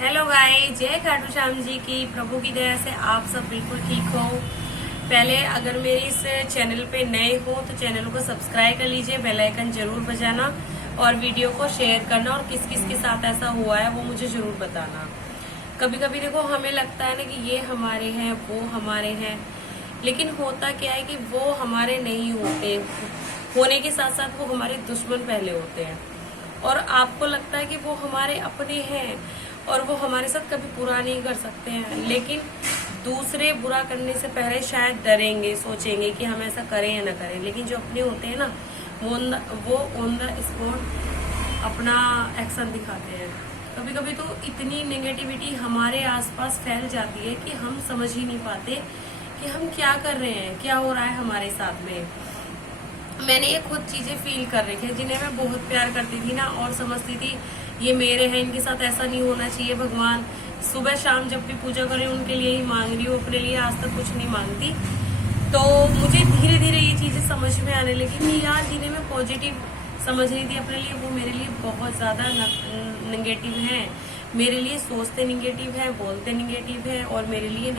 Hello guys, जय खाटू श्याम जी की। प्रभु की दया से आप सब बिल्कुल ठीक हो। पहले अगर मेरे इस चैनल पे नए हो तो चैनल को सब्सक्राइब कर लीजिए, बेल आइकन जरूर बजाना और वीडियो को शेयर करना। और किस किस के साथ ऐसा हुआ है वो मुझे जरूर बताना। कभी कभी देखो हमें लगता है ना कि ये हमारे हैं, वो हमारे हैं, लेकिन होता क्या है कि वो हमारे नहीं होते। होने के साथ साथ वो हमारे दुश्मन पहले होते हैं। और आपको लगता है कि वो हमारे अपने हैं और वो हमारे साथ कभी बुरा नहीं कर सकते हैं, लेकिन दूसरे बुरा करने से पहले शायद डरेंगे, सोचेंगे कि हम ऐसा करें या ना करें। लेकिन जो अपने होते हैं ना, वो ऑन द स्पॉट अपना एक्शन दिखाते हैं। कभी कभी तो इतनी नेगेटिविटी हमारे आसपास फैल जाती है कि हम समझ ही नहीं पाते कि हम क्या कर रहे हैं, क्या हो रहा है हमारे साथ में। मैंने ये खुद चीजें फील कर रही थी जिन्हें मैं बहुत प्यार करती थी ना, और समझती थी ये मेरे हैं, इनके साथ ऐसा नहीं होना चाहिए। भगवान सुबह शाम जब भी पूजा करें उनके लिए ही मांग रही हूँ, अपने लिए आज तक कुछ नहीं मांगती। तो मुझे धीरे धीरे ये चीजें समझ में आने लगी कि यार जिन्हें मैं पॉजिटिव समझ रही थी अपने लिए, वो मेरे लिए बहुत ज्यादा निगेटिव है। मेरे लिए सोचते निगेटिव है, बोलते निगेटिव है, और मेरे लिए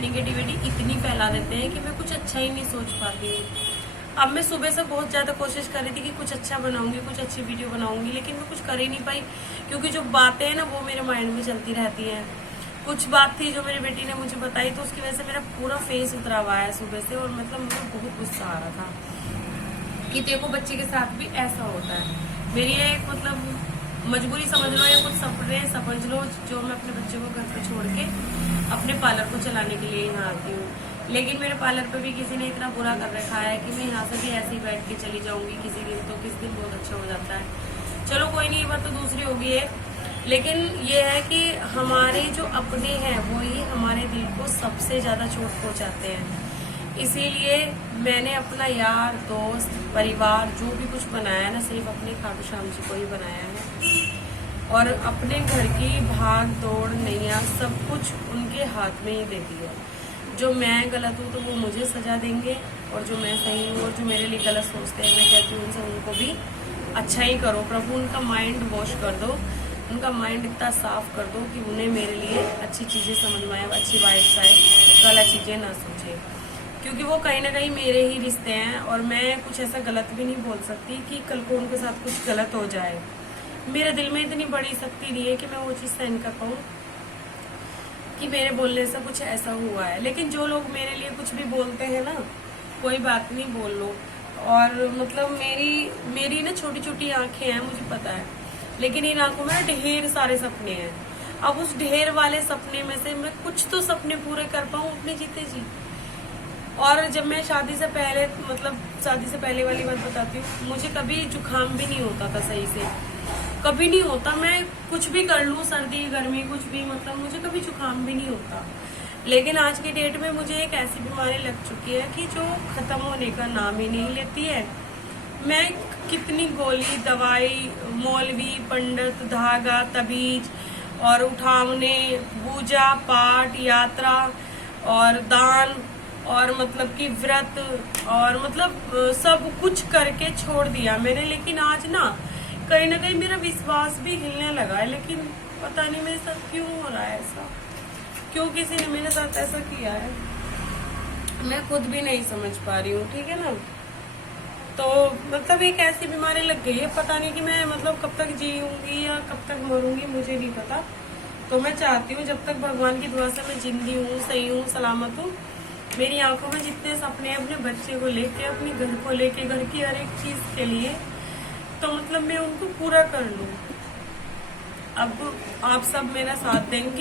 निगेटिविटी इतनी फैला देते हैं कि मैं कुछ अच्छा ही नहीं सोच पाती हूँ। अब मैं सुबह से बहुत ज्यादा कोशिश कर रही थी कि कुछ अच्छा बनाऊंगी, कुछ अच्छी वीडियो बनाऊंगी, लेकिन मैं कुछ कर ही नहीं पाई, क्योंकि जो बातें हैं ना वो मेरे माइंड में चलती रहती हैं। कुछ बात थी जो मेरी बेटी ने मुझे बताई, तो उसकी वजह से मेरा पूरा फेस उतरा हुआ है सुबह से, और मतलब मुझे बहुत गुस्सा आ रहा था कि देखो बच्चे के साथ भी ऐसा होता है। मेरी एक मतलब मजबूरी समझ लो या कुछ सपने समझ लो, जो मैं अपने बच्चे को घर पे छोड़ के अपने पार्लर को चलाने के लिए यहाँ आती हूँ। लेकिन मेरे पार्लर पे भी किसी ने इतना बुरा कर रखा है कि मैं यहाँ से भी ऐसे ही बैठ के चली जाऊंगी किसी दिन, तो किस दिन बहुत अच्छा हो जाता है। चलो कोई नहीं, ये बात तो दूसरी होगी है। लेकिन ये है कि हमारे जो अपने हैं वो ही हमारे दिल को सबसे ज्यादा चोट पहुंचाते हैं। इसीलिए मैंने अपना यार दोस्त परिवार जो भी कुछ बनाया है ना, सिर्फ अपने खाटू श्याम जी को ही बनाया है, और अपने घर की भाग दौड़ नैया सब कुछ उनके हाथ में ही दे दिया। जो मैं गलत हूँ तो वो मुझे सजा देंगे, और जो मैं सही हूँ और जो मेरे लिए गलत सोचते हैं, मैं कहती हूँ उनसे उनको भी अच्छा ही करो। प्रभु उनका माइंड वॉश कर दो, उनका माइंड इतना साफ कर दो कि उन्हें मेरे लिए अच्छी चीजें समझ में आए, अच्छी वाइब्स आए, गलत चीजें ना सोचे। क्योंकि वो कहीं ना कहीं मेरे ही रिश्ते हैं, और मैं कुछ ऐसा गलत भी नहीं बोल सकती कि कल को उनके साथ कुछ गलत हो जाए। मेरे दिल में इतनी बड़ी शक्ति नहीं है कि मैं वो चीज सहन कर पाऊँ कि मेरे बोलने से कुछ ऐसा हुआ है। लेकिन जो लोग मेरे लिए कुछ भी बोलते हैं ना, कोई बात नहीं, बोल लो। और मतलब मेरी ना छोटी छोटी आंखें हैं, मुझे पता है, लेकिन इन आंखों में ढेर सारे सपने हैं। अब उस ढेर वाले सपने में से मैं कुछ तो सपने पूरे कर पाऊँ अपने जीते जी। और जब मैं शादी से पहले, मतलब शादी से पहले वाली बात बताती हूँ, मुझे कभी जुकाम भी नहीं होता था सही से, कभी नहीं होता। मैं कुछ भी कर लूँ, सर्दी गर्मी कुछ भी, मतलब मुझे कभी जुकाम भी नहीं होता। लेकिन आज की डेट में मुझे एक ऐसी बीमारी लग चुकी है कि जो खत्म होने का नाम ही नहीं लेती है। मैं कितनी गोली दवाई, मौलवी पंडित, धागा तबीज और उठावने, पूजा पाठ, यात्रा और दान, और मतलब कि व्रत, और मतलब सब कुछ करके छोड़ दिया मैंने। लेकिन आज ना कहीं मेरा विश्वास भी हिलने लगा है। लेकिन पता नहीं मेरे साथ क्यों हो रहा है ऐसा, क्यों किसी ने मेरे साथ ऐसा किया है, मैं खुद भी नहीं समझ पा रही हूँ। ठीक है ना, तो मतलब एक ऐसी बीमारी लग गई है, पता नहीं कि मैं मतलब कब तक जीऊंगी या कब तक मरूंगी, मुझे नहीं पता। तो मैं चाहती हूँ जब तक भगवान की दुआ से मैं जिंदी हूँ, सही हूँ, सलामत हूँ, मेरी आंखों में जितने सपने हैं अपने बच्चे को लेके, अपने घर को लेके, घर की हर एक चीज के लिए, तो मतलब मैं उनको पूरा कर लूं। अब आप सब मेरा साथ देंगे।